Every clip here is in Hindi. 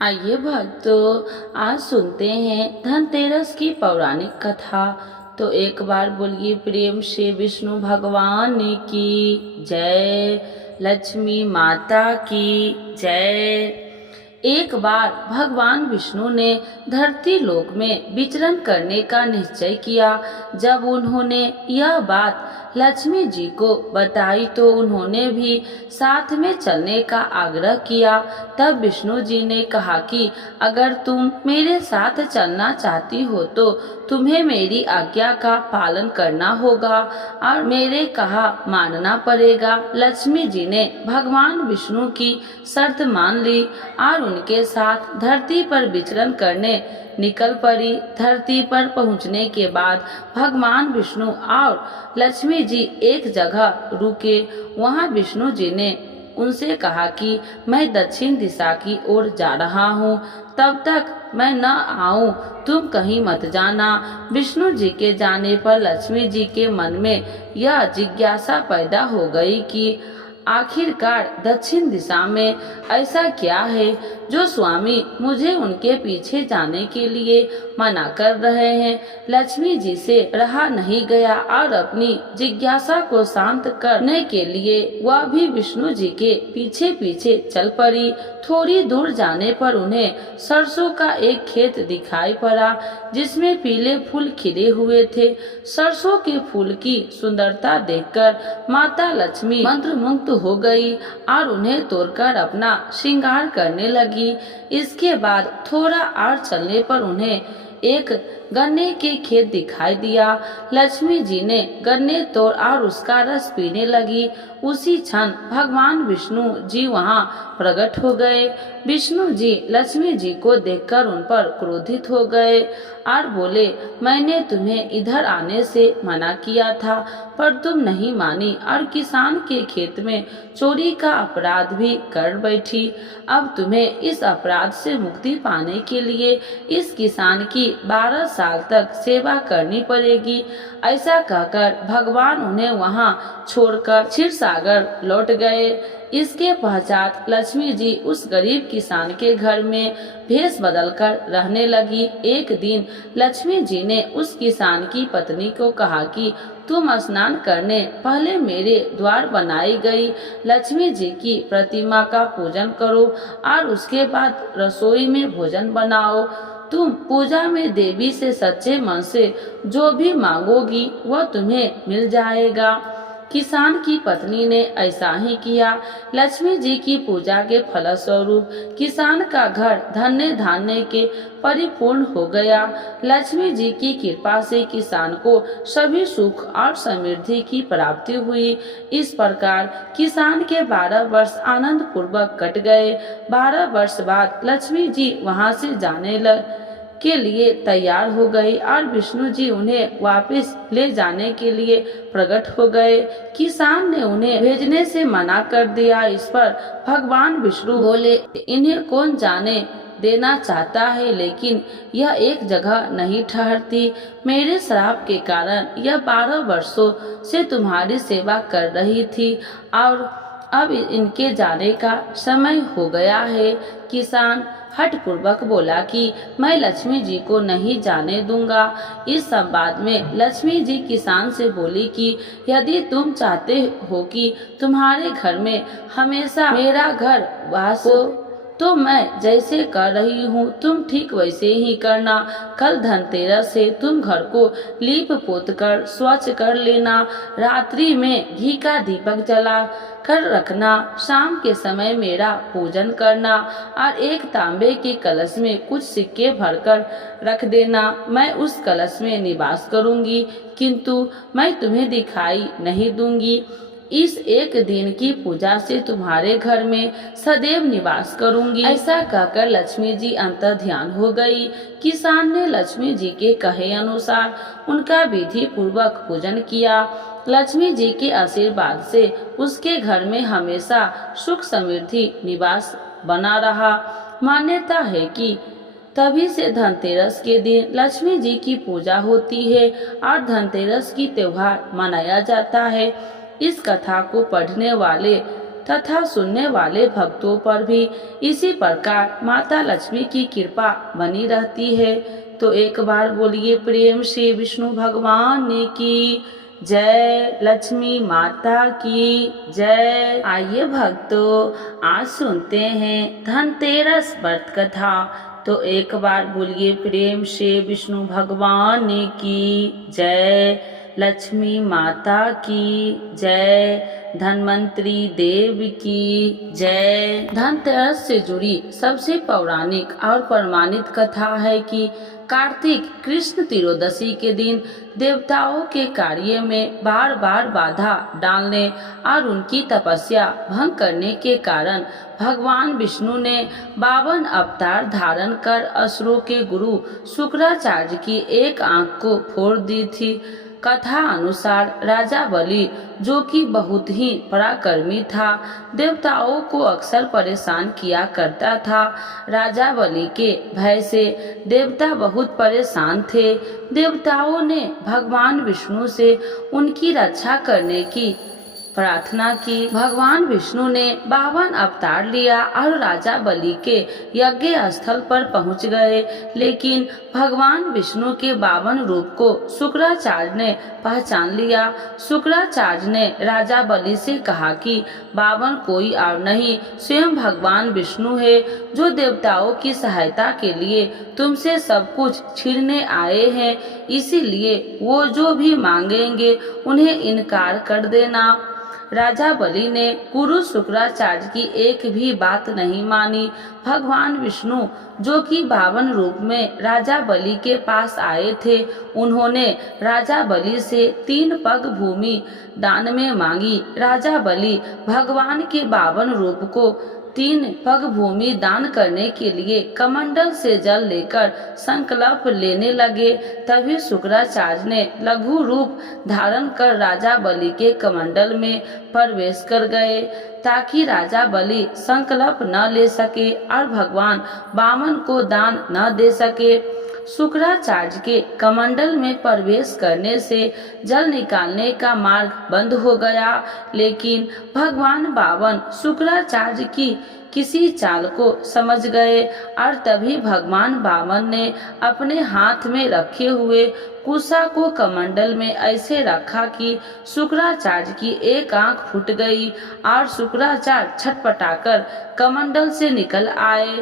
आइए भक्तों, आज सुनते हैं धनतेरस की पौराणिक कथा। तो एक बार बोलिए प्रेम से विष्णु भगवान की जय, लक्ष्मी माता की जय। एक बार भगवान विष्णु ने धरती लोक में विचरण करने का निश्चय किया। जब उन्होंने यह बात लक्ष्मी जी को बताई तो उन्होंने भी साथ में चलने का आग्रह किया। तब विष्णु जी ने कहा कि अगर तुम मेरे साथ चलना चाहती हो तो तुम्हें मेरी आज्ञा का पालन करना होगा और मेरे कहा मानना पड़ेगा। लक्ष्मी जी ने भगवान विष्णु की शर्त मान ली और उनके साथ धरती पर विचरण करने निकल पड़ी। धरती पर पहुंचने के बाद भगवान विष्णु और लक्ष्मी जी एक जगह रुके। वहां विष्णु जी ने उनसे कहा कि मैं दक्षिण दिशा की ओर जा रहा हूँ, तब तक मैं न आऊं, तुम कहीं मत जाना। विष्णु जी के जाने पर लक्ष्मी जी के मन में यह जिज्ञासा पैदा हो गई कि आखिरकार दक्षिण दिशा में ऐसा क्या है जो स्वामी मुझे उनके पीछे जाने के लिए मना कर रहे हैं। लक्ष्मी जी से रहा नहीं गया और अपनी जिज्ञासा को शांत करने के लिए वह भी विष्णु जी के पीछे पीछे चल पड़ी। थोड़ी दूर जाने पर उन्हें सरसों का एक खेत दिखाई पड़ा जिसमें पीले फूल खिले हुए थे। सरसों के फूल की सुंदरता देखकर माता लक्ष्मी मंत्रमुग्ध हो गई और उन्हें तोड़कर अपना श्रृंगार करने लगी। इसके बाद थोड़ा और चलने पर उन्हें एक गन्ने के खेत दिखाई दिया। लक्ष्मी जी ने गन्ने तोड़ और उसका रस पीने लगी। उसी क्षण भगवान विष्णु जी वहां प्रकट हो गए। विष्णु जी लक्ष्मी जी को देखकर उन पर क्रोधित हो गए और बोले, मैंने तुम्हें इधर आने से मना किया था पर तुम नहीं मानी और किसान के खेत में चोरी का अपराध भी कर बैठी। अब तुम्हें इस अपराध से मुक्ति पाने के लिए इस किसान की 12 साल तक सेवा करनी पड़ेगी। ऐसा कहकर भगवान उन्हें वहां छोड़कर क्षीरसागर लौट गए। इसके पश्चात लक्ष्मी जी उस गरीब किसान के घर में भेष बदलकर रहने लगी। एक दिन लक्ष्मी जी ने उस किसान की पत्नी को कहा कि तुम स्नान करने पहले मेरे द्वार बनाई गई लक्ष्मी जी की प्रतिमा का पूजन करो और उसके बाद रसोई में भोजन बनाओ। तुम पूजा में देवी से सच्चे मन से जो भी मांगोगी वह तुम्हें मिल जाएगा। किसान की पत्नी ने ऐसा ही किया। लक्ष्मी जी की पूजा के फलस्वरूप किसान का घर धन्य धान्य के परिपूर्ण हो गया। लक्ष्मी जी की कृपा से किसान को सभी सुख और समृद्धि की प्राप्ति हुई। इस प्रकार किसान के 12 वर्ष आनंद पूर्वक कट गए। 12 वर्ष बाद लक्ष्मी जी वहां से जाने के लिए तैयार हो गई और विष्णु जी उन्हें वापस ले जाने के लिए प्रकट हो गए। किसान ने उन्हें भेजने से मना कर दिया। इस पर भगवान विष्णु बोले, इन्हें कौन जाने देना चाहता है, लेकिन यह एक जगह नहीं ठहरती। मेरे श्राप के कारण यह 12 वर्षों से तुम्हारी सेवा कर रही थी और अब इनके जाने का समय हो गया है। किसान हठ पूर्वक बोला कि मैं लक्ष्मी जी को नहीं जाने दूंगा। इस संवाद में लक्ष्मी जी किसान से बोली कि यदि तुम चाहते हो कि तुम्हारे घर में हमेशा मेरा घर वास हो तो मैं जैसे कर रही हूँ तुम ठीक वैसे ही करना। कल धनतेरस से तुम घर को लीप पोत कर स्वच्छ कर लेना। रात्रि में घी का दीपक जला कर रखना। शाम के समय मेरा पूजन करना और एक तांबे के कलश में कुछ सिक्के भरकर रख देना। मैं उस कलश में निवास करूंगी किंतु मैं तुम्हें दिखाई नहीं दूंगी। इस एक दिन की पूजा से तुम्हारे घर में सदैव निवास करूंगी। ऐसा कहकर लक्ष्मी जी अंतर ध्यान हो गई। किसान ने लक्ष्मी जी के कहे अनुसार उनका विधि पूर्वक पूजन किया। लक्ष्मी जी के आशीर्वाद से उसके घर में हमेशा सुख समृद्धि निवास बना रहा। मान्यता है कि तभी से धनतेरस के दिन लक्ष्मी जी की पूजा होती है और धनतेरस की त्योहार मनाया जाता है। इस कथा को पढ़ने वाले तथा सुनने वाले भक्तों पर भी इसी प्रकार माता लक्ष्मी की कृपा बनी रहती है। तो एक बार बोलिए प्रेम से विष्णु भगवान की जय, लक्ष्मी माता की जय। आइए भक्तों, आज सुनते हैं धनतेरस व्रत कथा। तो एक बार बोलिए प्रेम से विष्णु भगवान की जय, लक्ष्मी माता की जय, धन्वंतरी देव की जय। धनतेरस से जुड़ी सबसे पौराणिक और प्रमाणित कथा है कि कार्तिक कृष्ण त्रयोदशी के दिन देवताओं के कार्य में बार बार बाधा डालने और उनकी तपस्या भंग करने के कारण भगवान विष्णु ने 52 अवतार धारण कर असुरों के गुरु शुक्राचार्य की एक आंख को फोड़ दी थी। कथा अनुसार राजा बलि, जो कि बहुत ही पराक्रमी था, देवताओं को अक्सर परेशान किया करता था। राजा बलि के भय से देवता बहुत परेशान थे। देवताओं ने भगवान विष्णु से उनकी रक्षा करने की प्रार्थना की। भगवान विष्णु ने 52 अवतार लिया और राजा बलि के यज्ञ स्थल पर पहुंच गए, लेकिन भगवान विष्णु के 52 रूप को शुक्राचार्य ने पहचान लिया। शुक्राचार्य ने राजा बलि से कहा कि 52 कोई और नहीं, स्वयं भगवान विष्णु है, जो देवताओं की सहायता के लिए तुमसे सब कुछ छीनने आए हैं। इसीलिए वो जो भी मांगेंगे उन्हें इनकार कर देना। राजा बलि ने गुरु शुक्राचार्य की एक भी बात नहीं मानी। भगवान विष्णु, जो कि 52 रूप में राजा बलि के पास आए थे, उन्होंने राजा बलि से 3 पग भूमि दान में मांगी। राजा बलि भगवान के 52 रूप को 3 पग भूमि दान करने के लिए कमंडल से जल लेकर संकल्प लेने लगे। तभी शुक्राचार्य ने लघु रूप धारण कर राजा बलि के कमंडल में प्रवेश कर गए, ताकि राजा बलि संकल्प न ले सके और भगवान वामन को दान न दे सके। शुक्राचार्य के कमंडल में प्रवेश करने से जल निकालने का मार्ग बंद हो गया, लेकिन भगवान वामन शुक्राचार्य की किसी चाल को समझ गए और तभी भगवान वामन ने अपने हाथ में रखे हुए कुशा को कमंडल में ऐसे रखा कि शुक्राचार्य की एक आंख फूट गई और शुक्राचार्य छटपटाकर कमंडल से निकल आए।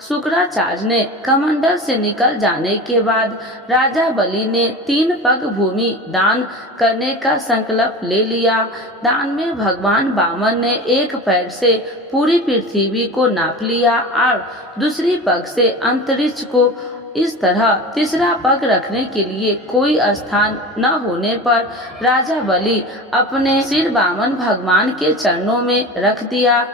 शुक्राचार्य ने कमंडल से निकल जाने के बाद राजा बलि ने 3 पग भूमि दान करने का संकल्प ले लिया। दान में भगवान वामन ने एक पैर से पूरी पृथ्वी को नाप लिया और दूसरी पग से अंतरिक्ष को। इस तरह तीसरा पग रखने के लिए कोई स्थान न होने पर राजा बलि अपने सिर वामन भगवान के चरणों में रख दिया।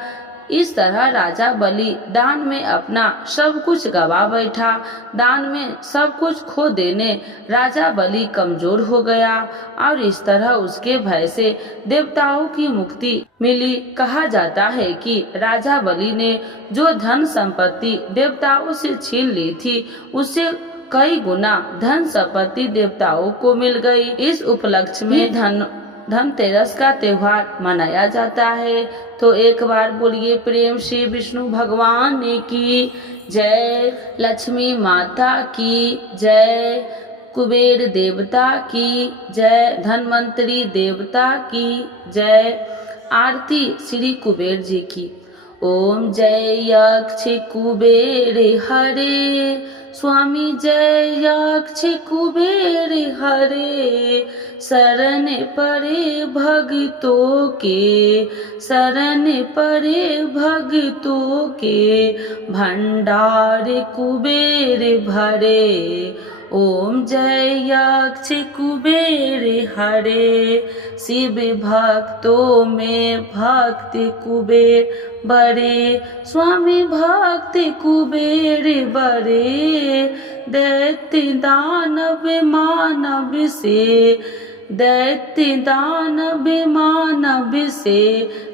इस तरह राजा बलि दान में अपना सब कुछ गवा बैठा। दान में सब कुछ खो देने राजा बलि कमजोर हो गया और इस तरह उसके भय से देवताओं की मुक्ति मिली। कहा जाता है कि राजा बलि ने जो धन संपत्ति देवताओं से छीन ली थी, उससे कई गुना धन संपत्ति देवताओं को मिल गई। इस उपलक्ष्य में धनतेरस का त्योहार मनाया जाता है। तो एक बार बोलिए प्रेम से विष्णु भगवान की जय, लक्ष्मी माता की जय, कुबेर देवता की जय, धन्वंतरी देवता की जय। आरती श्री कुबेर जी की। ओम जय यक्ष कुबेर हरे, स्वामी जय यक्ष कुबेर हरे, शरण पड़े भक्तों के, शरण पड़े भक्तों के, भंडार कुबेर भरे। ओम जय यक्ष कुबेर हरे, शिव भक्तों में भक्त कुबेर बड़े, स्वामी भक्त कुबेर बड़े। दैत्य दानव मानव से, दैत्य दानव मानव से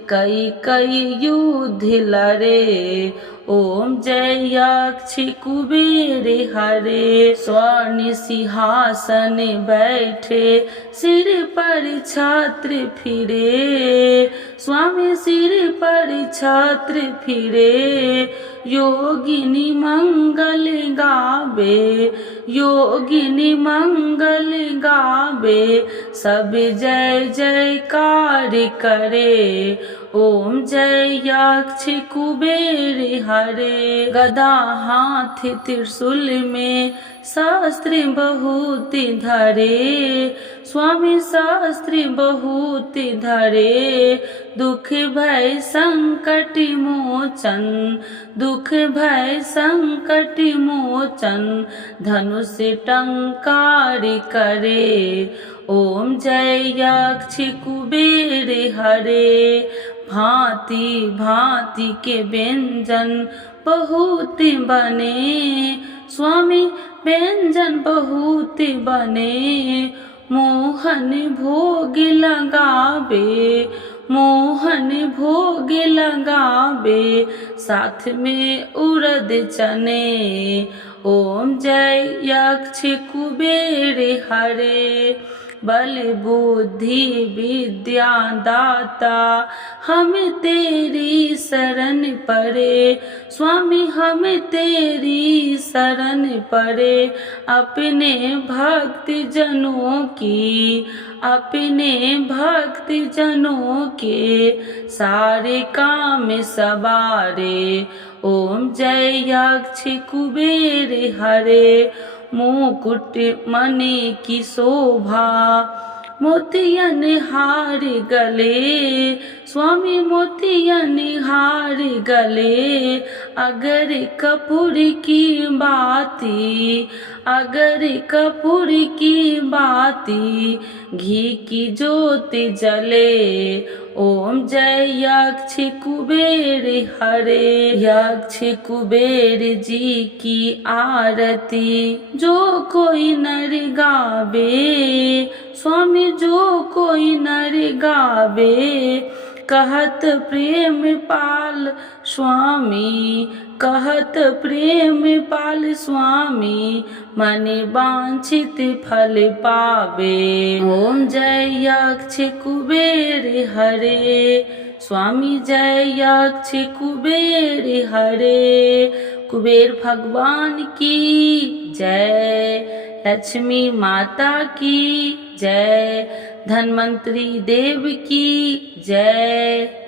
कई कई युद्ध लड़े। ओम जय यक्ष कुबेर हरे। स्वर्ण सिंहासन बैठे सिर पर छत्र फिरे, स्वामी सिर पर छत्र फिरे। योगिनी मंगल गावे, योगिनी मंगल गावे, सब जय जयकार करे। ओम जय यक्ष कुबेर हरे। गदा हाथ त्रिशूल में शस्त्र बहुत धरे, स्वामी शस्त्र बहुत धरे। दुख भय संकट मोचन, दुख भय संकट मोचन, धनुष टंकार करे। ओम जय यक्ष कुबेर हरे। भांति भांति के व्यंजन बहुत बने, स्वामी व्यंजन बहुत बने। मोहन भोग लगावे, मोहन भोग लगावे, साथ में उड़द चने। ओम जय यक्ष कुबेर हरे। बल बुद्धि विद्या दाता हम तेरी शरण पड़े, स्वामी हम तेरी शरण पड़े। अपने भक्त जनों की, अपने भक्त जनों के सारे काम सवारे। ओम जय यक्ष कुबेर हरे। मुकुट मणि की शोभा, मोतियन हार गले, स्वामी मोतियन हार गले। अगर कपूर की बाती, अगर कपूर की बाती, घी की ज्योति जले। ओम जय यक्ष कुबेर हरे। यक्ष कुबेर जी की आरती जो कोई नर गावे, स्वामी जो कोई नर गावे। कहत प्रेम पाल स्वामी, कहत प्रेम पाल स्वामी, मन वांछित फल पावे। ओम जय यक्ष कुबेर हरे। स्वामी जय यक्ष कुबेर हरे। कुबेर भगवान की जय, लक्ष्मी माता की जय, धन्वंतरी देव की जय।